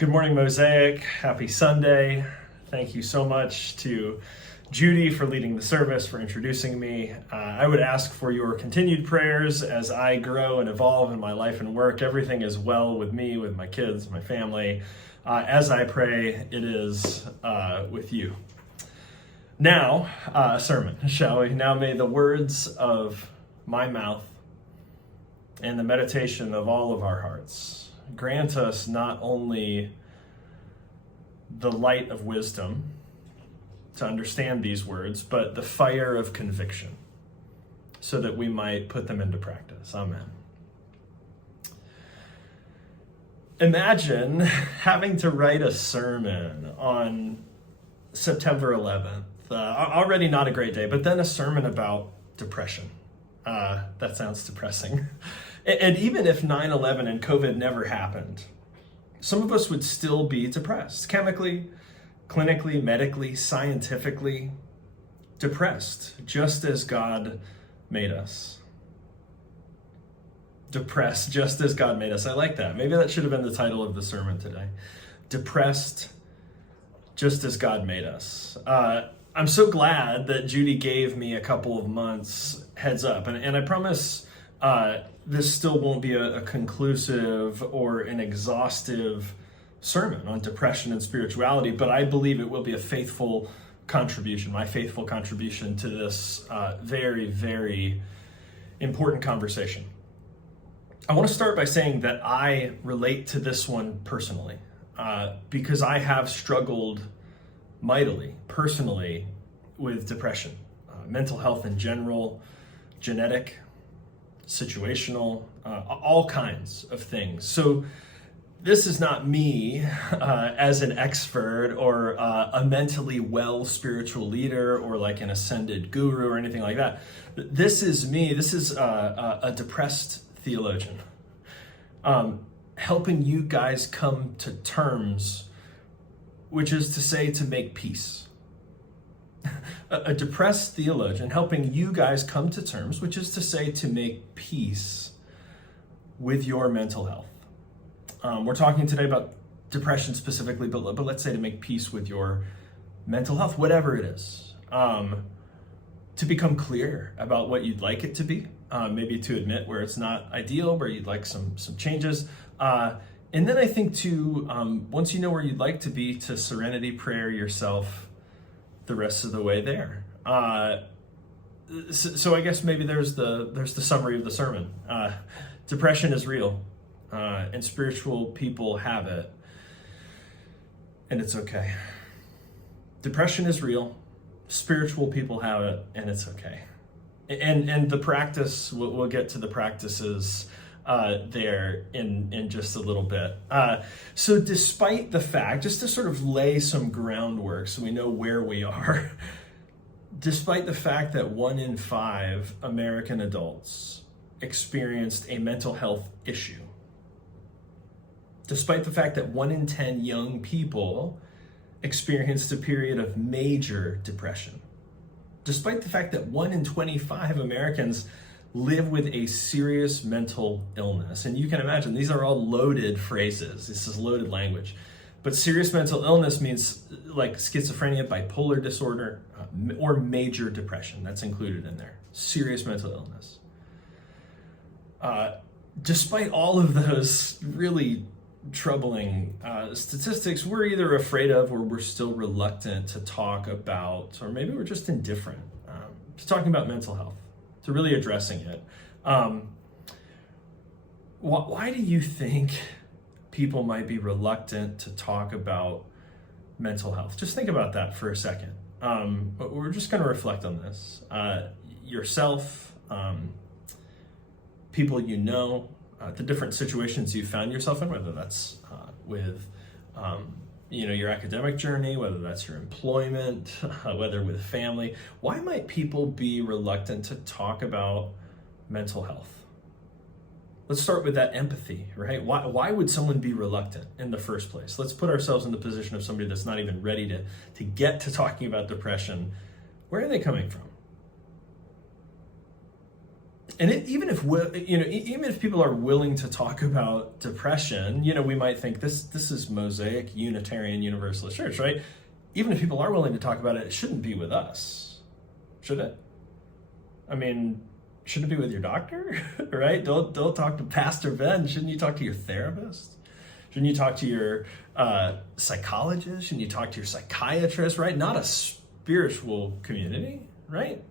Good morning, Mosaic. Happy Sunday. Thank you so much to Judy for leading the service, for introducing me. I would ask for your continued prayers as I grow and evolve in my life and work. Everything is well with me, with my kids, my family. As I pray, it is with you. Now, a sermon, shall we? Now may the words of my mouth and the meditation of all of our hearts grant us not only the light of wisdom to understand these words, but the fire of conviction so that we might put them into practice. Amen. Imagine having to write a sermon on September 11th. Already not a great day, but then a sermon about depression. That sounds depressing. And even if 9/11 and COVID never happened, some of us would still be depressed. Chemically, clinically, medically, scientifically depressed, just as God made us. Depressed, just as God made us. I like that. Maybe that should have been the title of the sermon today. Depressed, just as God made us. I'm so glad that Judy gave me a couple of months heads up. And I promise this still won't be a conclusive or an exhaustive sermon on depression and spirituality, but I believe it will be a faithful contribution, my faithful contribution to this very, very important conversation. I want to start by saying that I relate to this one personally because I have struggled mightily, personally, with depression, mental health in general, genetic, situational, all kinds of things. So this is not me as an expert or a mentally well spiritual leader or like an ascended guru or anything like that. This is me. This is a depressed theologian helping you guys come to terms, which is to say to make peace. A depressed theologian helping you guys come to terms, which is to say to make peace with your mental health. We're talking today about depression specifically, but let's say to make peace with your mental health, whatever it is. To become clear about what you'd like it to be, maybe to admit where it's not ideal, where you'd like some changes. And then I think to, once you know where you'd like to be, to serenity prayer yourself the rest of the way there. So I guess maybe there's the summary of the sermon. Depression is real, and spiritual people have it, and it's okay. Depression is real, spiritual people have it, and it's okay. And the practice, we'll get to the practices there in just a little bit. So despite the fact, just to sort of lay some groundwork so we know where we are, despite the fact that 1 in 5 American adults experienced a mental health issue, despite the fact that 1 in 10 young people experienced a period of major depression, despite the fact that 1 in 25 Americans live with a serious mental illness. And you can imagine, these are all loaded phrases. This is loaded language. But serious mental illness means like schizophrenia, bipolar disorder, or major depression. That's included in there. Serious mental illness. Despite all of those really troubling statistics, we're either afraid of or we're still reluctant to talk about, or maybe we're just indifferent to talking about mental health, to really addressing it. Why do you think people might be reluctant to talk about mental health? Just think about that for a second. But we're just going to reflect on this. Yourself, people you know, the different situations you found yourself in, whether that's with your academic journey, whether that's your employment, whether with family. Why might people be reluctant to talk about mental health? Let's start with that empathy, right? Why would someone be reluctant in the first place? Let's put ourselves in the position of somebody that's not even ready to get to talking about depression. Where are they coming from? And even if even if people are willing to talk about depression, we might think this is Mosaic Unitarian Universalist Church, right? Even if people are willing to talk about it, it shouldn't be with us, should it? I mean, shouldn't it be with your doctor, right? Don't talk to Pastor Ben. Shouldn't you talk to your therapist? Shouldn't you talk to your psychologist? Shouldn't you talk to your psychiatrist, right? Not a spiritual community, right?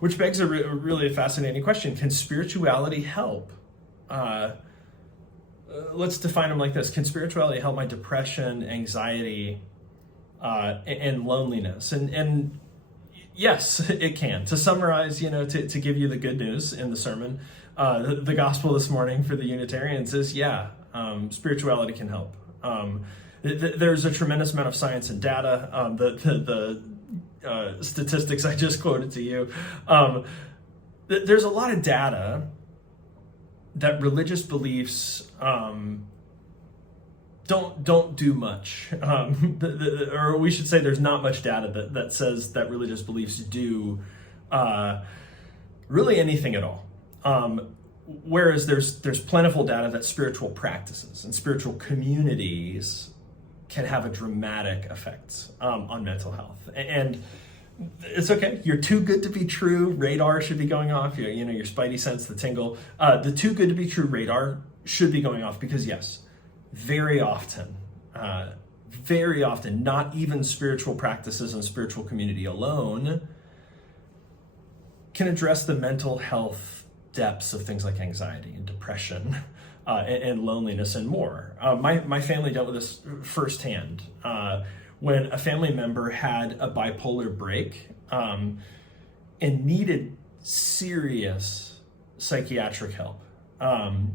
Which begs a really fascinating question. Can spirituality help? Let's define them like this. Can spirituality help my depression, anxiety, and loneliness? And yes, it can. To summarize, to give you the good news in the sermon, the gospel this morning for the Unitarians is, spirituality can help. There's a tremendous amount of science and data. The statistics I just quoted to you. There's a lot of data that religious beliefs don't do much, or we should say there's not much data that says that religious beliefs do really anything at all. Whereas there's plentiful data that spiritual practices and spiritual communities can have a dramatic effect on mental health. And it's okay. You're too good to be true. Radar should be going off. Your spidey sense, the tingle. The too good to be true radar should be going off because yes, very often, not even spiritual practices and spiritual community alone can address the mental health depths of things like anxiety and depression and loneliness and more. My family dealt with this firsthand. When a family member had a bipolar break and needed serious psychiatric help. And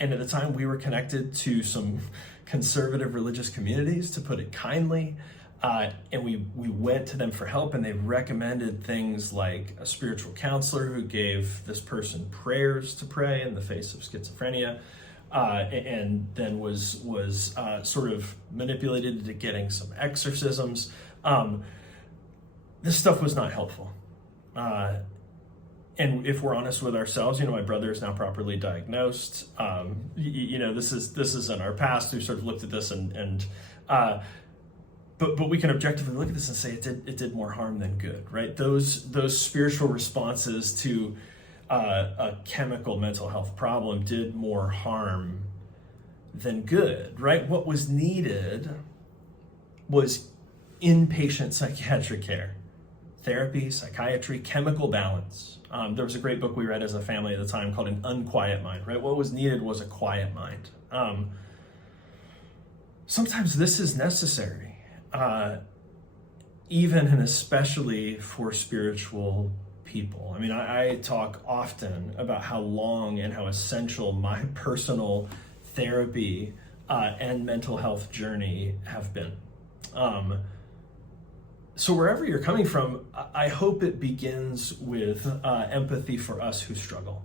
at the time, we were connected to some conservative religious communities, to put it kindly. And we went to them for help, and they recommended things like a spiritual counselor who gave this person prayers to pray in the face of schizophrenia, and then was sort of manipulated into getting some exorcisms. This stuff was not helpful. And if we're honest with ourselves, my brother is now properly diagnosed. This isn't our past. We sort of looked at this but we can objectively look at this and say it did more harm than good, right? Those spiritual responses to a chemical mental health problem did more harm than good, right? What was needed was inpatient psychiatric care, therapy, psychiatry, chemical balance. There was a great book we read as a family at the time called An Unquiet Mind, right? What was needed was a quiet mind. Sometimes this is necessary. Even and especially for spiritual people. I mean, I talk often about how long and how essential my personal therapy and mental health journey have been. So wherever you're coming from, I hope it begins with empathy for us who struggle.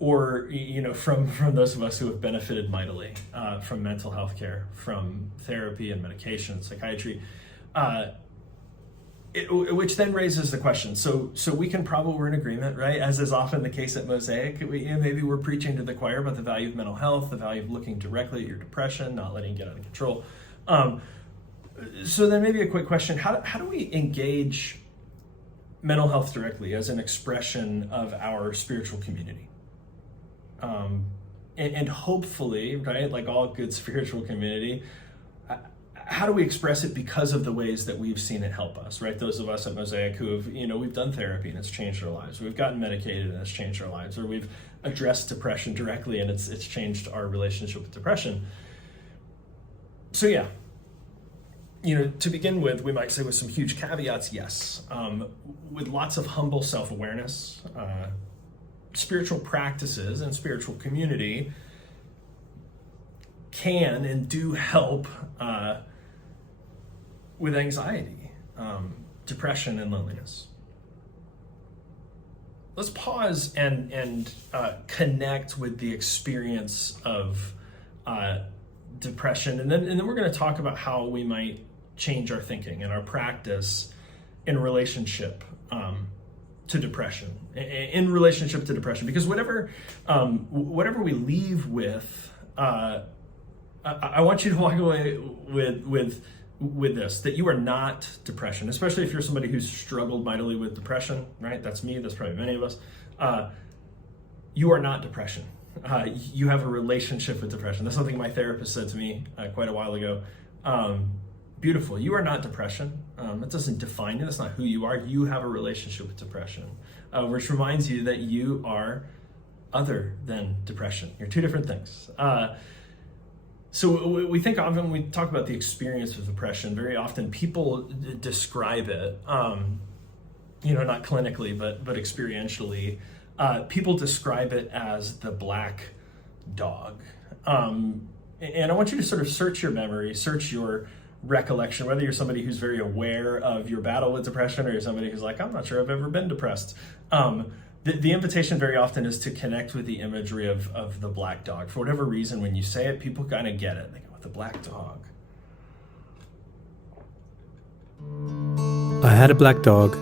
Or from those of us who have benefited mightily from mental health care, from therapy and medication, psychiatry, which then raises the question. So we can we're in agreement, right? As is often the case at Mosaic, maybe we're preaching to the choir about the value of mental health, the value of looking directly at your depression, not letting it get out of control. So then maybe a quick question: how do we engage mental health directly as an expression of our spiritual community? And hopefully, right, like all good spiritual community, how do we express it because of the ways that we've seen it help us, right? Those of us at Mosaic who have, we've done therapy and it's changed our lives. We've gotten medicated and it's changed our lives. Or we've addressed depression directly and it's changed our relationship with depression. So yeah, to begin with, we might say with some huge caveats, yes. With lots of humble self-awareness, spiritual practices and spiritual community can and do help with anxiety, depression, and loneliness. Let's pause and connect with the experience of depression, and then we're going to talk about how we might change our thinking and our practice in relationship to depression. In relationship to depression, because whatever we leave with, I want you to walk away with this, that you are not depression, especially if you're somebody who's struggled mightily with depression, right? That's me, that's probably many of us. You are not depression. You have a relationship with depression. That's something my therapist said to me quite a while ago. Beautiful. You are not depression. That doesn't define you. That's not who you are. You have a relationship with depression, which reminds you that you are other than depression. You're two different things. So we think often when we talk about the experience of depression, very often people describe it, not clinically, but experientially. People describe it as the black dog. And I want you to sort of search your memory, search your recollection, whether you're somebody who's very aware of your battle with depression or you're somebody who's like, I'm not sure I've ever been depressed. The invitation very often is to connect with the imagery of the black dog. For whatever reason, when you say it, people kind of get it. They go, the black dog. I had a black dog.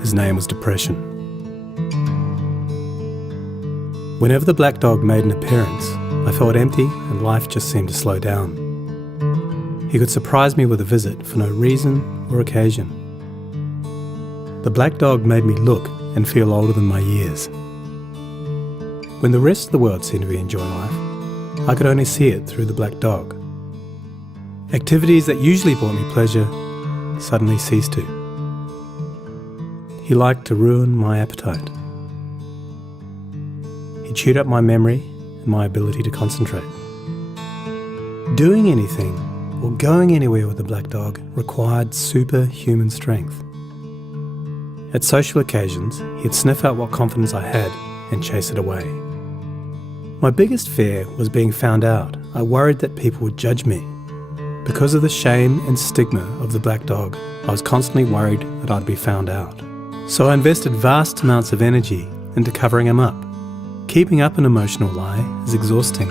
His name was depression. Whenever the black dog made an appearance, I felt empty and life just seemed to slow down. He could surprise me with a visit for no reason or occasion. The black dog made me look and feel older than my years. When the rest of the world seemed to be enjoying life, I could only see it through the black dog. Activities that usually brought me pleasure suddenly ceased to. He liked to ruin my appetite. He chewed up my memory and my ability to concentrate. Doing anything or going anywhere with the black dog required superhuman strength. At social occasions, he'd sniff out what confidence I had and chase it away. My biggest fear was being found out. I worried that people would judge me. Because of the shame and stigma of the black dog, I was constantly worried that I'd be found out. So I invested vast amounts of energy into covering him up. Keeping up an emotional lie is exhausting.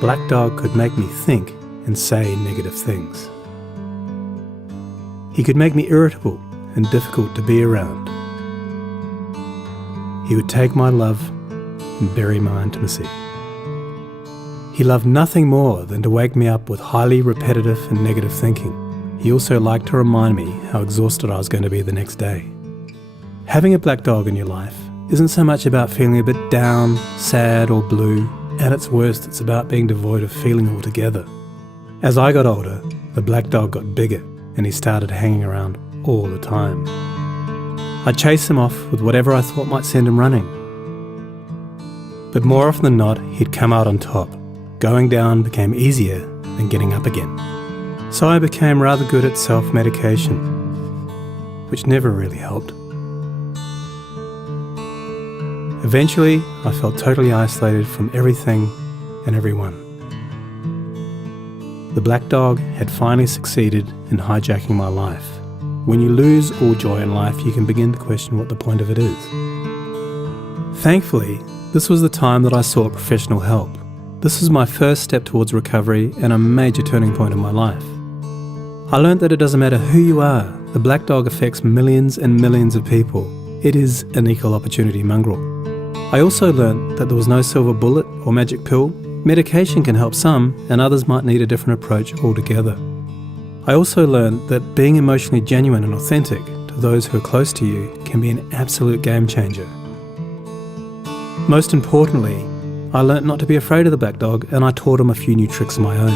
Black dog could make me think and say negative things. He could make me irritable and difficult to be around. He would take my love and bury my intimacy. He loved nothing more than to wake me up with highly repetitive and negative thinking. He also liked to remind me how exhausted I was going to be the next day. Having a black dog in your life isn't so much about feeling a bit down, sad or blue. At its worst, it's about being devoid of feeling altogether. As I got older, the black dog got bigger and he started hanging around all the time. I'd chase him off with whatever I thought might send him running. But more often than not, he'd come out on top. Going down became easier than getting up again. So I became rather good at self-medication, which never really helped. Eventually, I felt totally isolated from everything and everyone. The black dog had finally succeeded in hijacking my life. When you lose all joy in life, you can begin to question what the point of it is. Thankfully, this was the time that I sought professional help. This was my first step towards recovery and a major turning point in my life. I learned that it doesn't matter who you are, the black dog affects millions and millions of people. It is an equal opportunity mongrel. I also learned that there was no silver bullet or magic pill. Medication can help some, and others might need a different approach altogether. I also learned that being emotionally genuine and authentic to those who are close to you can be an absolute game changer. Most importantly, I learnt not to be afraid of the black dog, and I taught him a few new tricks of my own.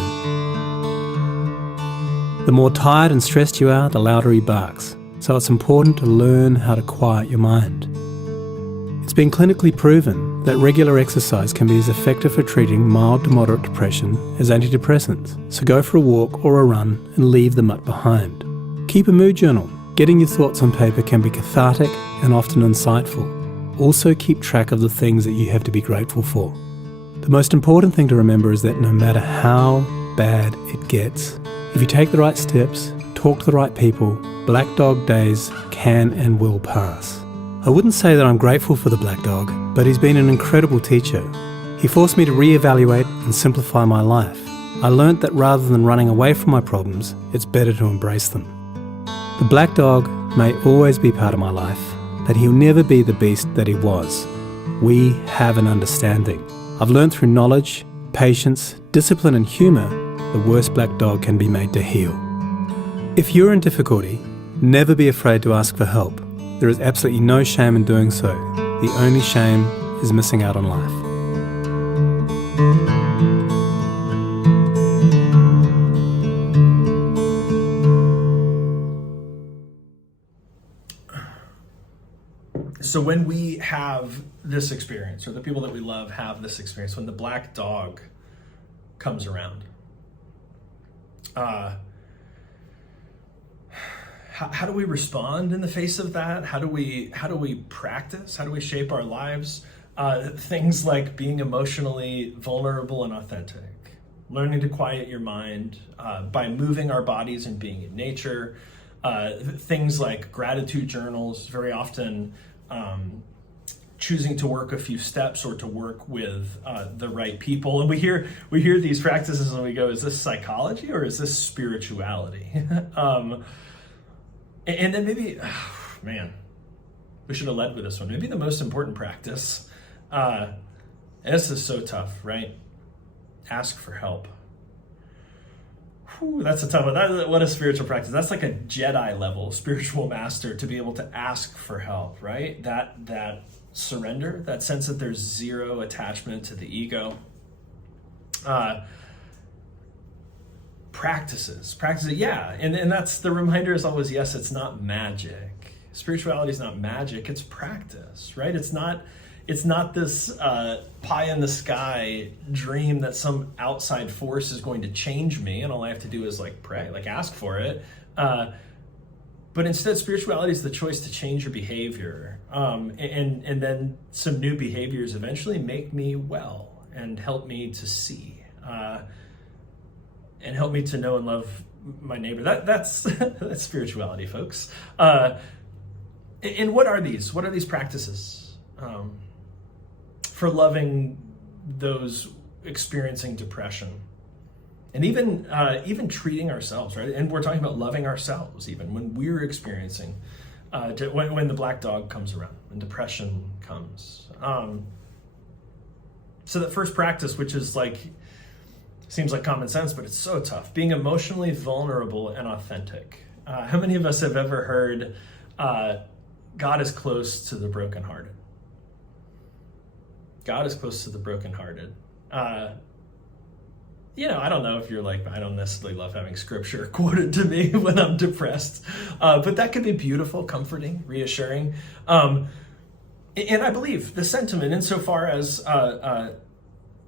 The more tired and stressed you are, the louder he barks, so it's important to learn how to quiet your mind. It's been clinically proven that regular exercise can be as effective for treating mild to moderate depression as antidepressants, so go for a walk or a run and leave the mutt behind. Keep a mood journal. Getting your thoughts on paper can be cathartic and often insightful. Also keep track of the things that you have to be grateful for. The most important thing to remember is that no matter how bad it gets, if you take the right steps, talk to the right people, black dog days can and will pass. I wouldn't say that I'm grateful for the black dog, but he's been an incredible teacher. He forced me to reevaluate and simplify my life. I learnt that rather than running away from my problems, it's better to embrace them. The black dog may always be part of my life, but he'll never be the beast that he was. We have an understanding. I've learned through knowledge, patience, discipline and humour, the worst black dog can be made to heal. If you're in difficulty, never be afraid to ask for help. There is absolutely no shame in doing so. The only shame is missing out on life. So when we have this experience, or the people that we love have this experience, when the black dog comes around, how do we respond in the face of that? How do we practice? How do we shape our lives? Things like being emotionally vulnerable and authentic, learning to quiet your mind by moving our bodies and being in nature. Things like gratitude journals, very often choosing to work a few steps or to work with the right people. And we hear these practices and we go, is this psychology or is this spirituality? And then maybe, we should have led with this one. Maybe the most important practice, and this is so tough, right? Ask for help. Whew, that's a tough one. What a spiritual practice. That's like a Jedi level spiritual master to be able to ask for help, right? That surrender, that sense that there's zero attachment to the ego. Practices, yeah. And that's the reminder is always, yes, it's not magic. Spirituality is not magic, it's practice, right? It's not this pie in the sky dream that some outside force is going to change me and all I have to do is like pray, like ask for it. But instead, spirituality is the choice to change your behavior. And then some new behaviors eventually make me well and help me to see. And help me to know and love my neighbor. That's spirituality, folks. And what are these? What are these practices for loving those experiencing depression, and even treating ourselves, right? And we're talking about loving ourselves, even when we're experiencing when the black dog comes around, when depression comes. So that first practice, which is like. Seems like common sense, but it's so tough. Being emotionally vulnerable and authentic. How many of us have ever heard, God is close to the brokenhearted? God is close to the brokenhearted. I don't know if you're like, I don't necessarily love having scripture quoted to me when I'm depressed, but that can be beautiful, comforting, reassuring. And I believe the sentiment insofar as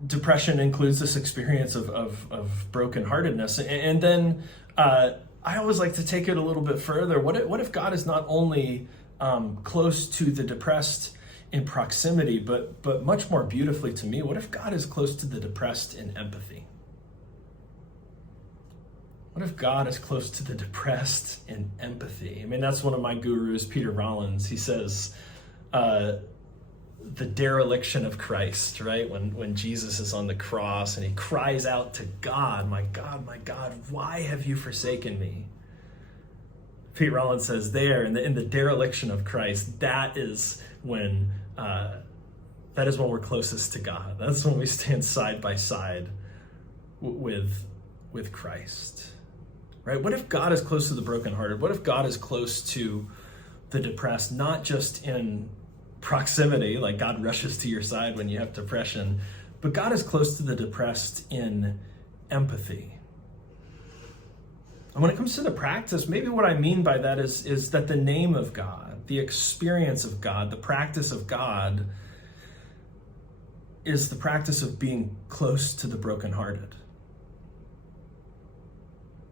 depression includes this experience of brokenheartedness. And then I always like to take it a little bit further. What if God is not only close to the depressed in proximity, but much more beautifully to me, what if God is close to the depressed in empathy? What if God is close to the depressed in empathy? I mean, that's one of my gurus, Peter Rollins. He says, the dereliction of Christ, right? When Jesus is on the cross and he cries out to God, my God, why have you forsaken me? Pete Rollins says there, in the dereliction of Christ, that is when we're closest to God. That's when we stand side by side with Christ, right? What if God is close to the brokenhearted? What if God is close to the depressed, not just in proximity, like God rushes to your side when you have depression, but God is close to the depressed in empathy. And when it comes to the practice, maybe what I mean by that is that the name of God, the experience of God, the practice of God is the practice of being close to the brokenhearted.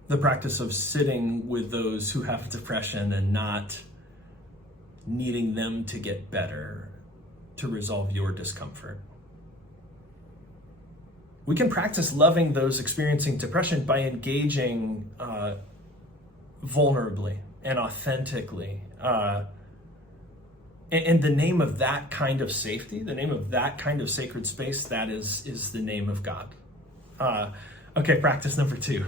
The practice of sitting with those who have depression and not needing them to get better to resolve your discomfort. We can practice loving those experiencing depression by engaging vulnerably and authentically. In the name of that kind of safety, the name of that kind of sacred space, that is the name of God. Okay, practice number 2.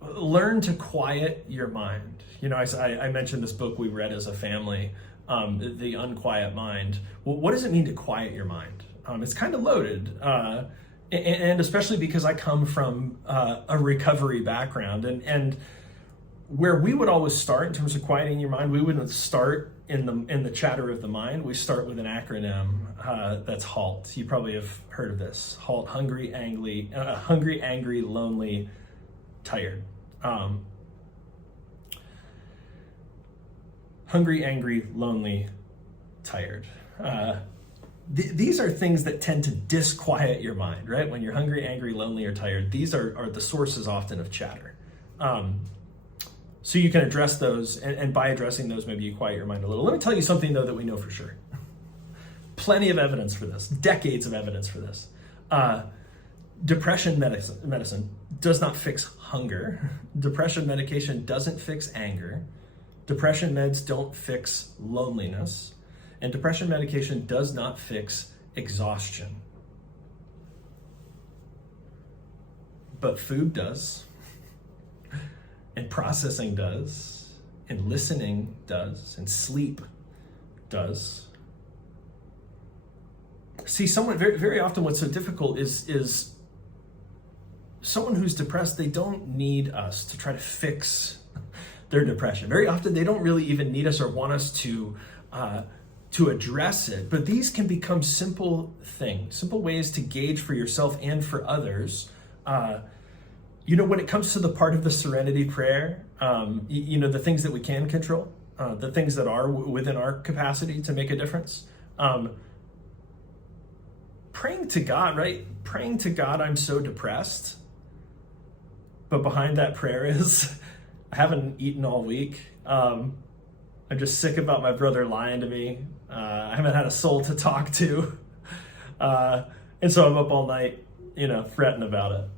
learn to quiet your mind. I mentioned this book we read as a family, The Unquiet Mind. Well, what does it mean to quiet your mind? It's kind of loaded, and especially because I come from a recovery background, and where we would always start in terms of quieting your mind, we wouldn't start in the chatter of the mind. We start with an acronym that's HALT. You probably have heard of this. HALT: hungry, angry, lonely, tired. Hungry, angry, lonely, tired. These are things that tend to disquiet your mind, right? When you're hungry, angry, lonely, or tired, these are the sources often of chatter. So you can address those, and by addressing those, maybe you quiet your mind a little. Let me tell you something, though, that we know for sure. Plenty of evidence for this, decades of evidence for this. Depression medicine does not fix hunger. Depression medication doesn't fix anger. Depression meds don't fix loneliness. And depression medication does not fix exhaustion. But food does. And processing does. And listening does. And sleep does. See, very, very often what's so difficult is someone who's depressed, they don't need us to try to fix their depression. Very often they don't really even need us or want us to address it. But these can become simple things, simple ways to gauge for yourself and for others. When it comes to the part of the serenity prayer, the things that we can control, the things that are within our capacity to make a difference. Praying to God, right? Praying to God, I'm so depressed. But behind that prayer is, I haven't eaten all week. I'm just sick about my brother lying to me. I haven't had a soul to talk to. And so I'm up all night, fretting about it.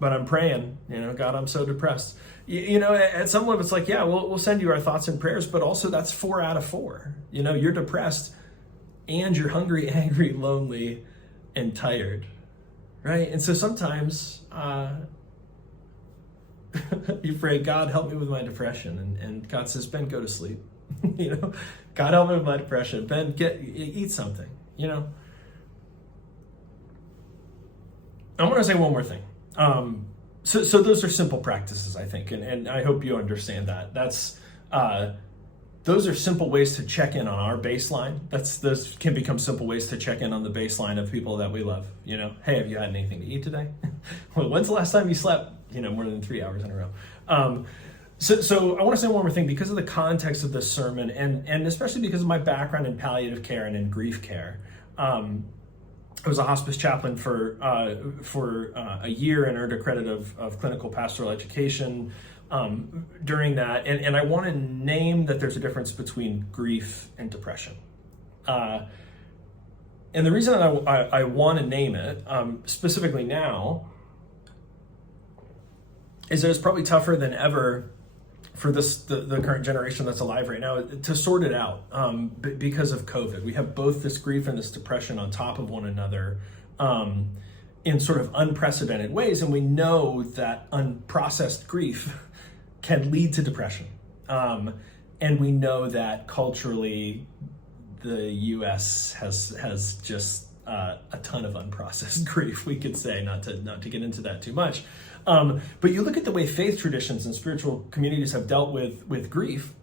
But I'm praying, God, I'm so depressed. At some level, it's like, yeah, we'll send you our thoughts and prayers, but also that's 4 out of 4. You're depressed and you're hungry, angry, lonely, and tired, right? And so sometimes you pray, God, help me with my depression. And God says, Ben, go to sleep. God, help me with my depression. Ben, eat something, I want to say one more thing. So those are simple practices, I think, and I hope you understand that. Those are simple ways to check in on our baseline. Those can become simple ways to check in on the baseline of people that we love. Hey, have you had anything to eat today? When's the last time you slept? More than 3 hours in a row. So I want to say one more thing because of the context of this sermon, and especially because of my background in palliative care and in grief care. I was a hospice chaplain for a year and earned a credit of clinical pastoral education during that. And I want to name that there's a difference between grief and depression. And the reason I want to name it specifically now is that it's probably tougher than ever for the current generation that's alive right now to sort it out because of COVID. We have both this grief and this depression on top of one another in sort of unprecedented ways, and we know that unprocessed grief can lead to depression. And we know that culturally the US has just a ton of unprocessed grief, we could say, not to get into that too much. But you look at the way faith traditions and spiritual communities have dealt with grief.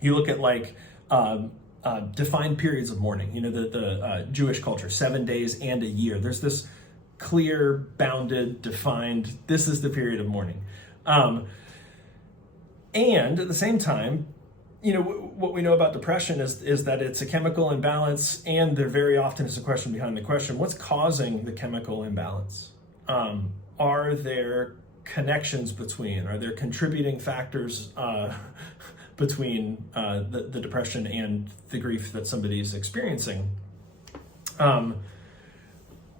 You look at defined periods of mourning, the Jewish culture, 7 days and a year. There's this clear, bounded, defined, this is the period of mourning. And at the same time, what we know about depression is that it's a chemical imbalance, and there very often is a question behind the question, what's causing the chemical imbalance? Are there connections are there contributing factors between the depression and the grief that somebody's experiencing?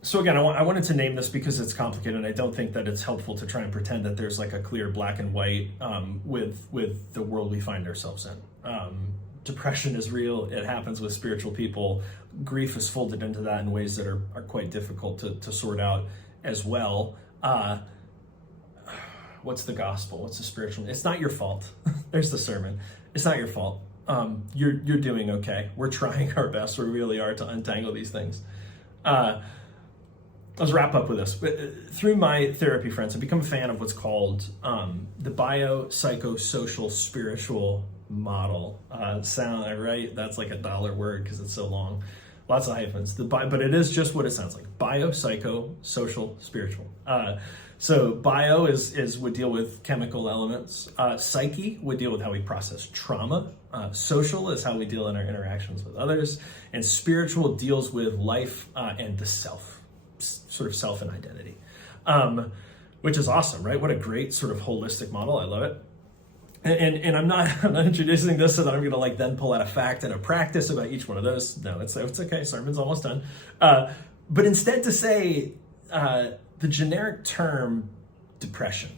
So again, I wanted to name this because it's complicated. I don't think that it's helpful to try and pretend that there's like a clear black and white with the world we find ourselves in. Depression is real. It happens with spiritual people. Grief is folded into that in ways that are quite difficult to sort out as well. what's the gospel? What's the spiritual? It's not your fault. There's the sermon. It's not your fault. You're doing okay. We're trying our best. We really are to untangle these things. Let's wrap up with this. Through my therapy friends, I've become a fan of what's called the Psychosocial spiritual model. Sound right? That's like $1 word because it's so long. Lots of hyphens. But it is just what it sounds like. Psychosocial, spiritual. So bio would deal with chemical elements. Psyche would deal with how we process trauma. Social is how we deal in our interactions with others. And spiritual deals with life and the self. Sort of self and identity, which is awesome, right? What a great sort of holistic model. I love it. And I'm not introducing this so that I'm going to then pull out a fact and a practice about each one of those. No, it's okay. Sermon's almost done. But instead to say the generic term depression,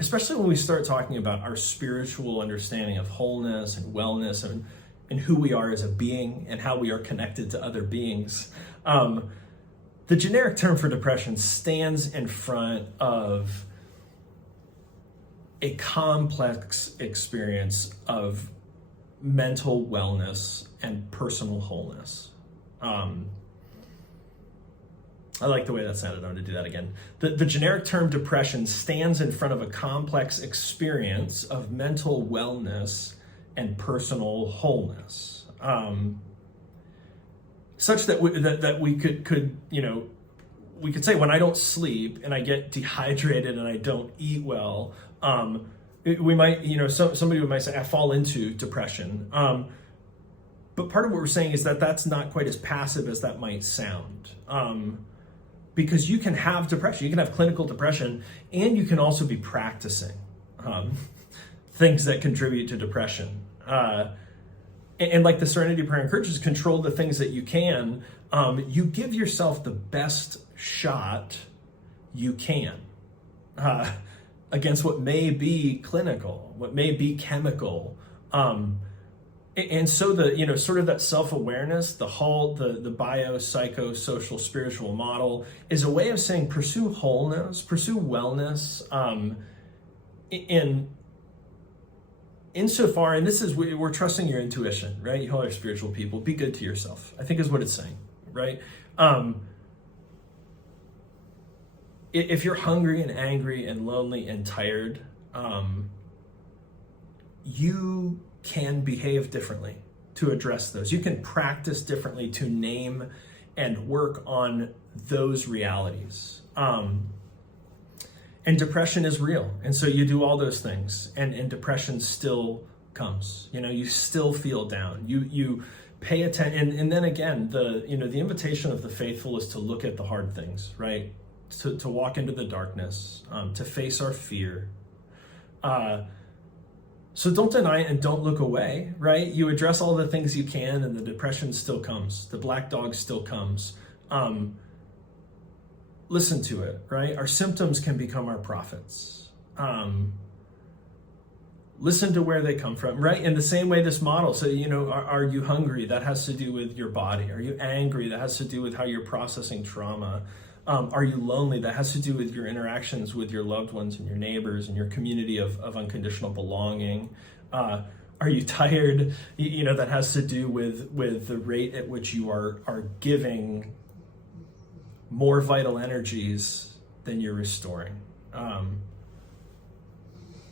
especially when we start talking about our spiritual understanding of wholeness and wellness and who we are as a being and how we are connected to other beings. The generic term for depression stands in front of a complex experience of mental wellness and personal wholeness. I like the way that sounded. I'm going to do that again. The generic term depression stands in front of a complex experience of mental wellness and personal wholeness. Such that we could we could say when I don't sleep and I get dehydrated and I don't eat well, we might somebody might say I fall into depression. But part of what we're saying is that that's not quite as passive as that might sound, because you can have depression, you can have clinical depression, and you can also be practicing things that contribute to depression. And like the Serenity Prayer encourages, control the things that you can. You give yourself the best shot you can against what may be clinical, what may be chemical. And so the, sort of that self-awareness, the Halt, the psychosocial spiritual model is a way of saying pursue wholeness, pursue wellness, insofar, and this is, we're trusting your intuition, right? You all are spiritual people. Be good to yourself, I think is what it's saying, right? If you're hungry and angry and lonely and tired, you can behave differently to address those. You can practice differently to name and work on those realities. And depression is real. And so you do all those things and depression still comes. You still feel down. You pay attention. And then again, the invitation of the faithful is to look at the hard things, right? To walk into the darkness, to face our fear. So don't deny it and don't look away, right? You address all the things you can and the depression still comes. The black dog still comes. Listen to it, right? Our symptoms can become our prophets. Listen to where they come from, right? In the same way this model, so, are you hungry? That has to do with your body. Are you angry? That has to do with how you're processing trauma. Are you lonely? That has to do with your interactions with your loved ones and your neighbors and your community of unconditional belonging. Are you tired? That has to do with the rate at which you are giving more vital energies than you're restoring.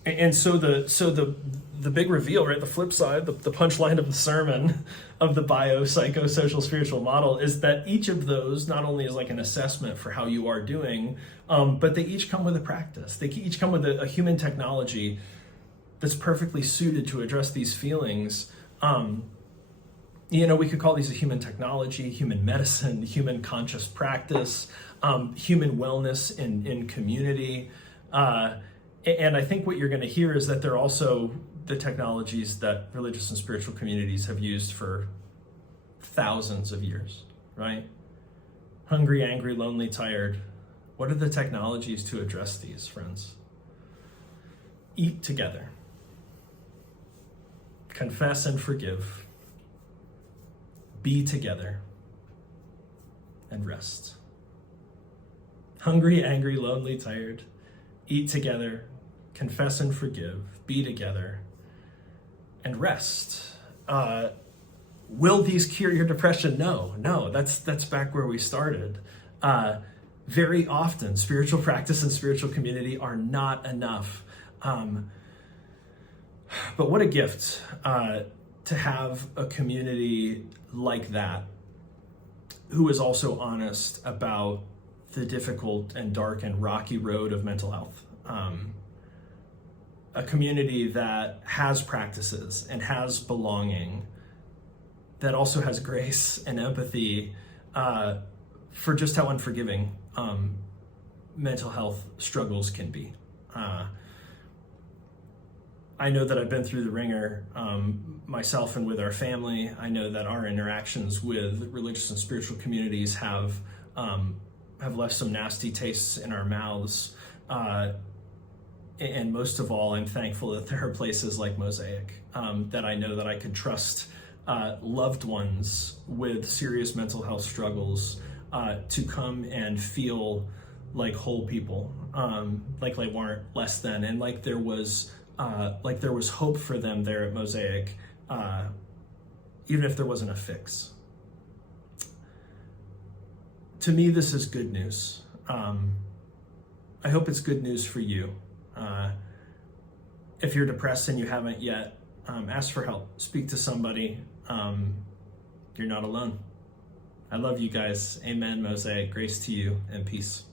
And so the big reveal, right? The flip side, the punchline of the sermon of the psychosocial spiritual model is that each of those not only is like an assessment for how you are doing, but they each come with a practice. They each come with a human technology that's perfectly suited to address these feelings. We could call these a human technology, human medicine, human conscious practice, human wellness in community. And I think what you're going to hear is that they're also the technologies that religious and spiritual communities have used for thousands of years, right? Hungry, angry, lonely, tired. What are the technologies to address these, friends? Eat together. Confess and forgive. Be together. And rest. Hungry, angry, lonely, tired. Eat together, confess and forgive, be together, and rest. Will these cure your depression? No, that's back where we started. Very often, spiritual practice and spiritual community are not enough. But what a gift to have a community like that, who is also honest about the difficult and dark and rocky road of mental health. A community that has practices and has belonging, that also has grace and empathy for just how unforgiving mental health struggles can be. I know that I've been through the ringer myself and with our family. I know that our interactions with religious and spiritual communities have left some nasty tastes in our mouths. And most of all, I'm thankful that there are places like Mosaic, that I know that I could trust loved ones with serious mental health struggles to come and feel like whole people, like they weren't less than, and like there was hope for them there at Mosaic, even if there wasn't a fix. To me, this is good news. I hope it's good news for you. If you're depressed and you haven't yet, ask for help. Speak to somebody. You're not alone. I love you guys. Amen, Mosaic. Grace to you and peace.